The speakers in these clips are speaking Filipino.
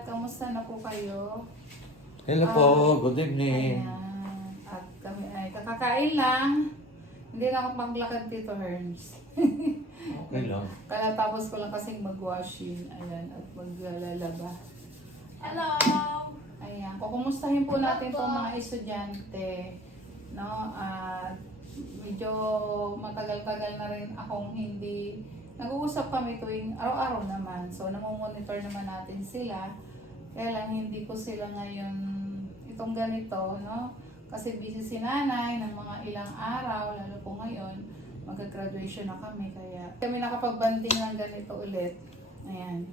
lahat, kamusta na po kayo? Hello po, good evening. Ayan. At kami ay kakakain lang. Hindi na ako maglakad dito, Herms. Okay lang. Kalatapos ko lang kasing mag-washing. Ayan, at maglalaba. Hello! Ayan, kukumustahin po natin itong mga estudyante. No? At medyo matagal-tagal na rin akong hindi nag-uusap kami tuwing araw-araw naman. So, namomonitor naman natin sila. Kaya lang hindi ko sila ngayon itong ganito, no? Kasi busy si nanay ng mga ilang araw, lalo po ngayon, magka-graduation na kami. Kaya kami nakapag-banding ng ganito ulit. Ayan.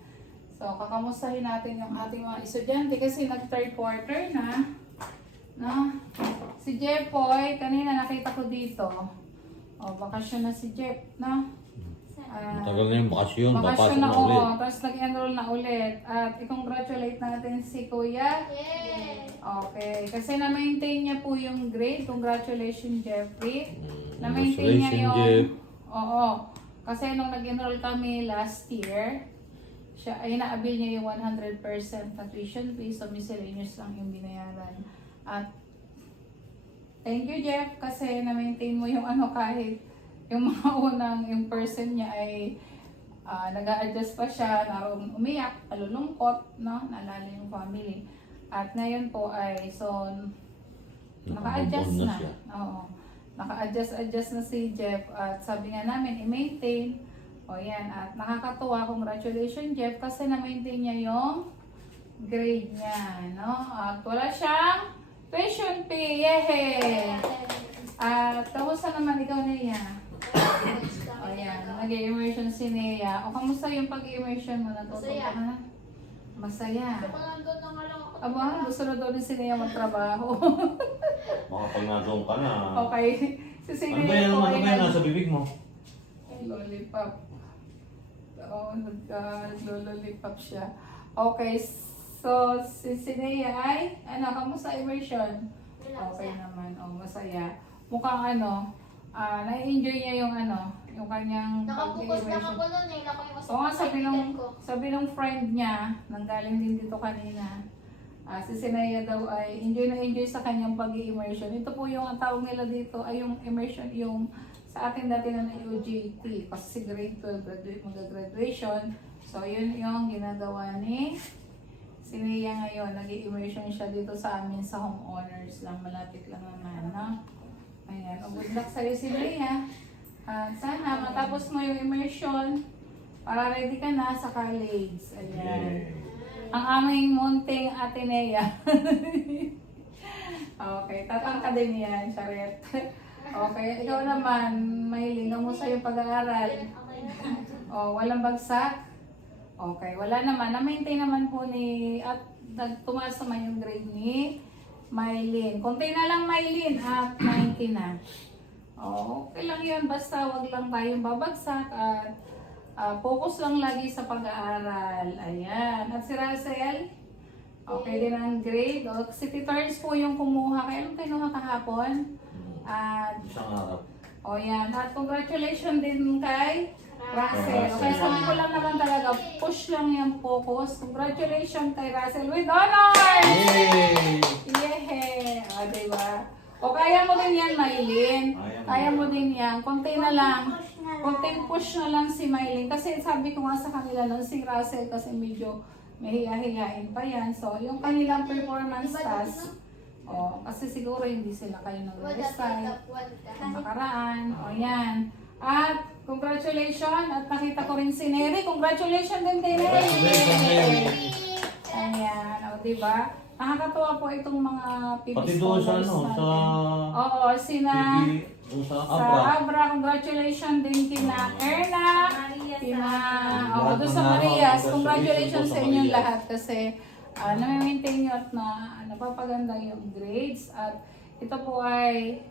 So, kakamustahin natin yung ating mga estudyante kasi nag-third quarter na. No? Si Jepoy, kanina nakita ko dito. O, bakasyon na si Jep, no? Matagal na yung bakasyon, Bakasyon papasok na na ulit. tapos nag-enroll na ulit. At i-congratulate natin si Kuya. Yay! Okay, kasi na-maintain niya po yung grade. Congratulations, Jeffrey. Na-maintain niya Congratulations, yung... Jeff. Oo. Kasi nung nag-enroll kami last year, siya ay naabil niya yung 100% na tuition fee. So, miscellaneous lang yung binayaran. At thank you, Jeff, kasi na-maintain mo yung ano kahit yung mga unang yung person niya ay nag-a-adjust pa siya, narong umiyak, nalulungkot, no? Naalala yung family. At ngayon po ay, so, naka-adjust Nakabon na na. siya. Oo. Naka-adjust na si Jeff. At sabi nga namin, i-maintain. O yan. At nakakatuwa, congratulations Jeff, kasi na-maintain niya yung grade niya, no? At wala siyang tuition fee. Yehey! At kamusta naman ikaw, Nia? O yan, nag-immersion si Nia. O kamusta yung pag-immersion mo? Natutuwa Masaya. ka na? Masaya. Kung nandun na nga lang ako. Aba, gusto na daw ni si Nia magtrabaho. Baka pag nag-zone ka na. Okay. Si Ano Nia ba yan? po Ano ay ba yan nasa bibig mo? lollipop. Oo, nag-lollipop siya. Okay, so si Nia ay, ano, kamusta immersion? Okay naman, masaya. Mukhang ano, na-enjoy niya yung ano, yung kanyang Nakapokus lang pag-immersion. ako nun eh. Ako yung Oo nga, kaibigan ko. sabi nung friend niya, nanggaling din dito kanina, si Sinaya daw ay enjoy na enjoy sa kanyang pag-immersion. Ito po yung ang tawag nila dito ay yung immersion, yung sa atin dati na UGT, kasi si grade 12 mag-graduation. So yun yung ginagawa ni Sinaya ngayon, nag-immersion siya dito sa amin sa homeowners lang, malapit lang naman, no? Ayan, good luck sa'yo Sinaya. Sana matapos mo yung immersion para ready ka na sa college. Ayan. Ang aming munting Atenea. Okay, tatangka din yan, Charet. Okay, ikaw naman, Maylin, kamusta yung pag-aaral? Walang bagsak? Okay, wala naman. Na-maintain naman po ni, at tumaas naman yung grade ni Maylin. Kunti na lang Maylin at 90 na. Okay lang yun, basta wag lang tayong babagsak at focus lang lagi sa pag-aaral. Ayan. At si Russell, okay din ang grade. Si Titars po yung kumuha. Kailan kinuha kahapon? At, Isang araw. yan. At congratulations din kay Russell. Okay, sabi ko lang naman talaga, push lang yung focus. Congratulations kay Russell with honors! Yay! Yehey! Diba? O kaya mo din yan, Maylin. Kaya mo din yan. Konti na lang. Konting push na lang si Maylin. Kasi sabi ko nga sa kanila nun, si Russell kasi medyo may hiya-hiyain pa yan. So, yung kanilang performance task, kasi siguro hindi sila kayo nag-restyle. Ang nakaraan. Yan. At congratulations. At nakita ko rin si Neri. Congratulations din kay Neri. Ayan. Diba? Nakakatuwa po itong mga people Pati doon sa ano, sa Oo, sina TV, doon sa sa Abra. Abra, congratulations din kina Erna, kina Lahat doon ng sa mga Marias. congratulations Congratulations po sa sa inyong Marias. lahat kasi na-maintain nyo at napapaganda yung grades. At ito po ay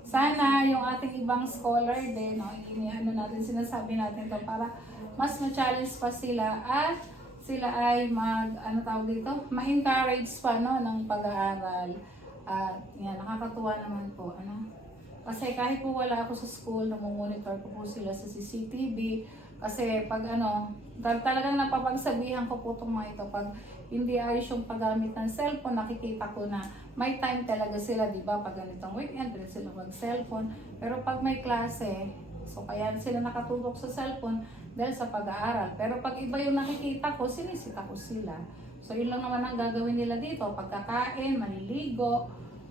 sana yung ating ibang scholar din, ano natin, sinasabi natin to para mas ma-challenge pa sila at sila ay ma-encourage pa ng pag-aaral. At yan, nakakatuwa naman po. Kasi kahit po wala ako sa school, namomonitor ko po sila sa CCTV. Kasi pag talagang napapagsabihan ko po itong mga ito, pag hindi ayos yung paggamit ng cellphone. Nakikita ko na may time talaga sila, di ba? Pag ganitong weekend, pwede sila mag-cellphone. Pero pag may klase, so kaya sila nakatutok sa cellphone dahil sa pag-aaral. Pero pag iba yung nakikita ko, sinisita ko sila. So yun lang naman ang gagawin nila dito. Pagkakain, maliligo,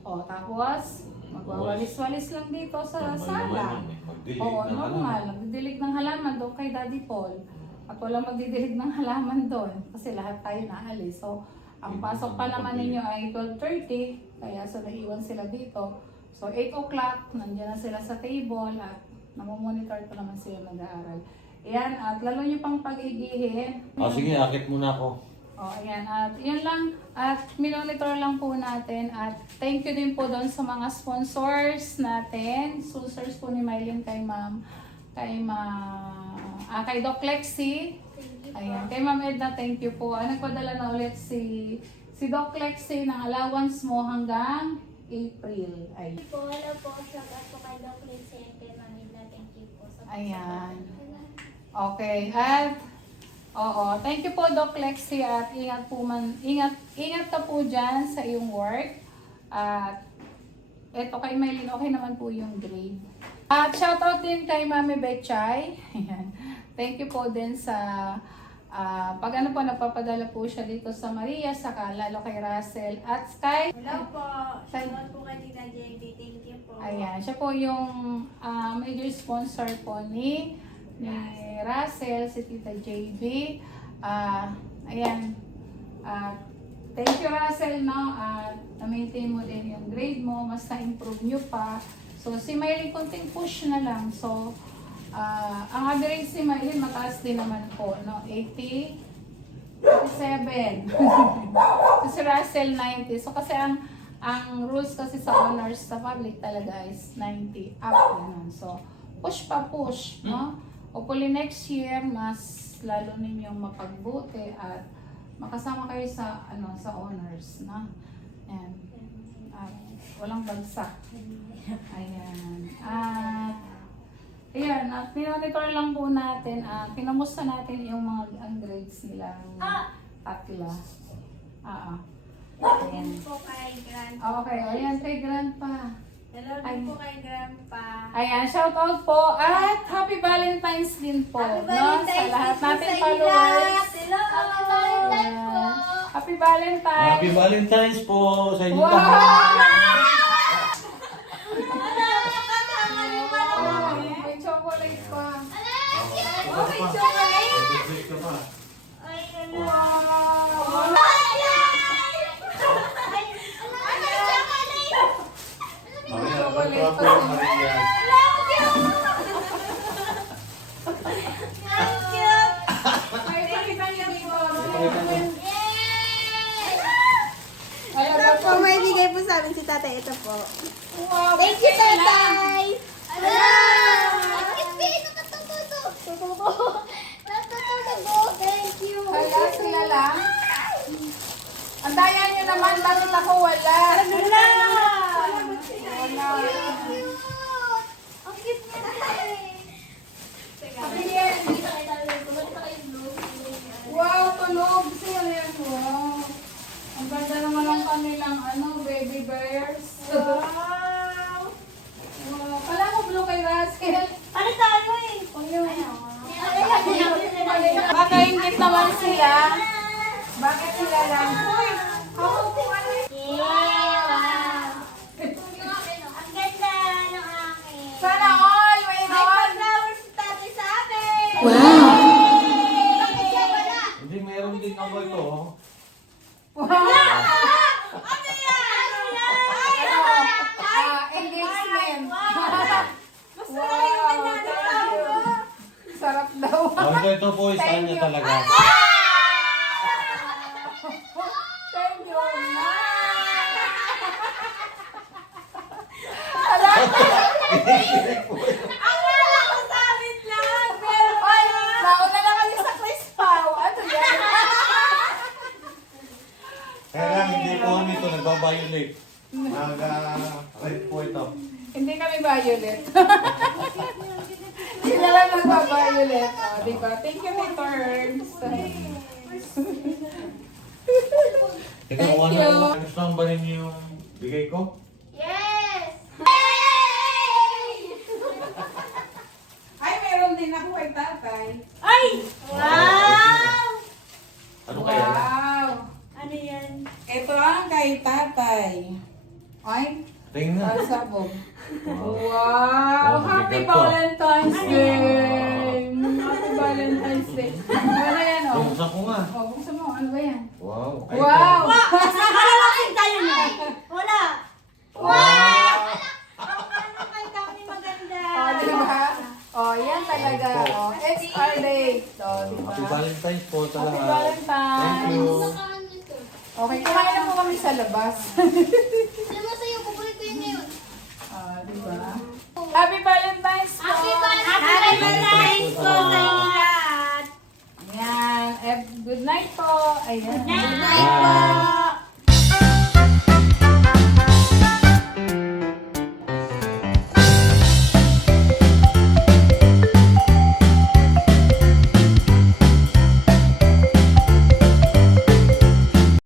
o tapos magwawalis-walis lang dito sa sala. Magdilig Oo, ng normal. Magdidilig ng halaman doon kay Daddy Paul. At walang magdidilig ng halaman doon kasi lahat tayo naalis. So, ang pasok pa naman ninyo ay 12:30, kaya so naiwan sila dito. So, 8 o'clock, nandiyan na sila sa table at namomonitor pa naman sila mag-aaral. Ayan, at lalo nyo pang pag-igihin. Sige, akit muna ako. O, ayan. At yun lang. At minonitor lang po natin. At thank you din po doon sa mga sponsors natin. Sponsors po ni Mylene kay Ma'am. Kay Doc Lexi. Ayan. Kay Ma'am Edna, thank you po. Nagpadala na ulit si Doc Lexi ng allowance mo hanggang April. Ay. Po, hello po. Shout out po kay Doc Lindsay and kay Mami na. Thank you po. Ayan. Okay. At oo, thank you po Doc Lexi at ingat ka po diyan sa iyong work. At eto kay Mylene, okay naman po yung grade. At shoutout din kay Mami Betchay. Ayan. Thank you po din sa pag ano po, napapadala po siya dito sa Maria, saka lalo kay Russell at kay Hello po. Shoutout po kay Tita JB. Thank you po. ayan, siya po yung major sponsor po ni Russell, si Tita JB. Ayan. Thank you Russell, no? Na-maintain mo din yung grade mo, mas na-improve nyo pa. So, si Mylene, konting push na lang. So, ang average si Mylene, mataas din naman po, no? 87. Si Russell, 90. So, kasi ang rules kasi sa honors sa public talaga is 90 up. Ganun. So, push pa push, no? Hopefully next year, mas lalo ninyong mapagbuti at makasama kayo sa sa honors, no? Ayan. Walang bagsak. Ayan. Ayan, at minonitor lang po natin, kinamusta natin yung mga ang grades nila tatlo. Ayan po kay Grandpa. Okay, ayan kay Grandpa. Hello din po kay Grandpa. Ayan, shout out po at Happy Valentine's din po, Happy no? Sa Valentine's lahat din po natin sa followers. Hello! Happy Valentine's po. Happy Valentine's! Happy Valentine's po sa inyo Wow! lahat. May chocolate pa. Oh, may chocolate! Ay, ano? Wow! Chocolate pa siya. May pakita niya dito. Ito po, may bigay po sa amin si tatay. Ito po. Wow! Thank you, kailan? tatay! Thank you. Hala, sila lang. Ang daya nyo naman, bakit ako wala? Wala! Wala. Ang cute niya tayo. Ayan. Wow, tulog. Sila yan. Wow. Ang ganda naman ang kanilang baby bears. Wow! Wow. Kala ko blue kay Russell. Ano tayo eh? Baka ingit naman sila. Bakit sila lang? Uy, ako po Yeah! Ang ganda ng akin. Sana all, May mayroon. flowers si tatay sa amin! Bakit siya wala? Hindi, meron din ako ito. Wow. Ano yan? Engagement. Mas marami yung banana tayo. Sarap daw. Ito po is Thank kanya you. talaga. Thank you. Akala ko sa amin lang. Pero Ay, nauna na kami sa Crispaw. Ano yan? Kaya lang, hindi po kami ito, nagbabiolate. Nag-red po ito. Hindi kami violet. Sila lang nagpa-violet. Diba? Thank you, returns. Ikaw, Thank ano, you. gusto ba rin yung bigay ko? Yes! Ay, meron din ako kay tatay. Ay! Wow! Ano kaya yan? Wow! Ano yan? Ito ang kay tatay. Ay, Tingnan. pasabog. Wow. Wow! Oh, Happy bigat to. Valentine's Day! Happy Valentine's Day. Ano yan, oh? Buksan ko nga. Oh, buksan mo. Ano ba yan? Wow. Ay, Wow! Nakalalaksin tayo na. Wala. Wow! Ano kay kami maganda? Oh, di ba? Oh, yan talaga. Oh, XR date. Oh, di ba? Happy Valentine's po sa Happy lahat. Thank Valentine's. you. Saan nito? Okay, kumain na po kami sa labas. Alam mo sa'yo, kukulit ko yun ngayon. Ah, di ba? Happy Valentine's po! Happy Valentine's! Happy Valentine's po sa inyo lahat. Ayan. Good night po. Ayan. Good night po.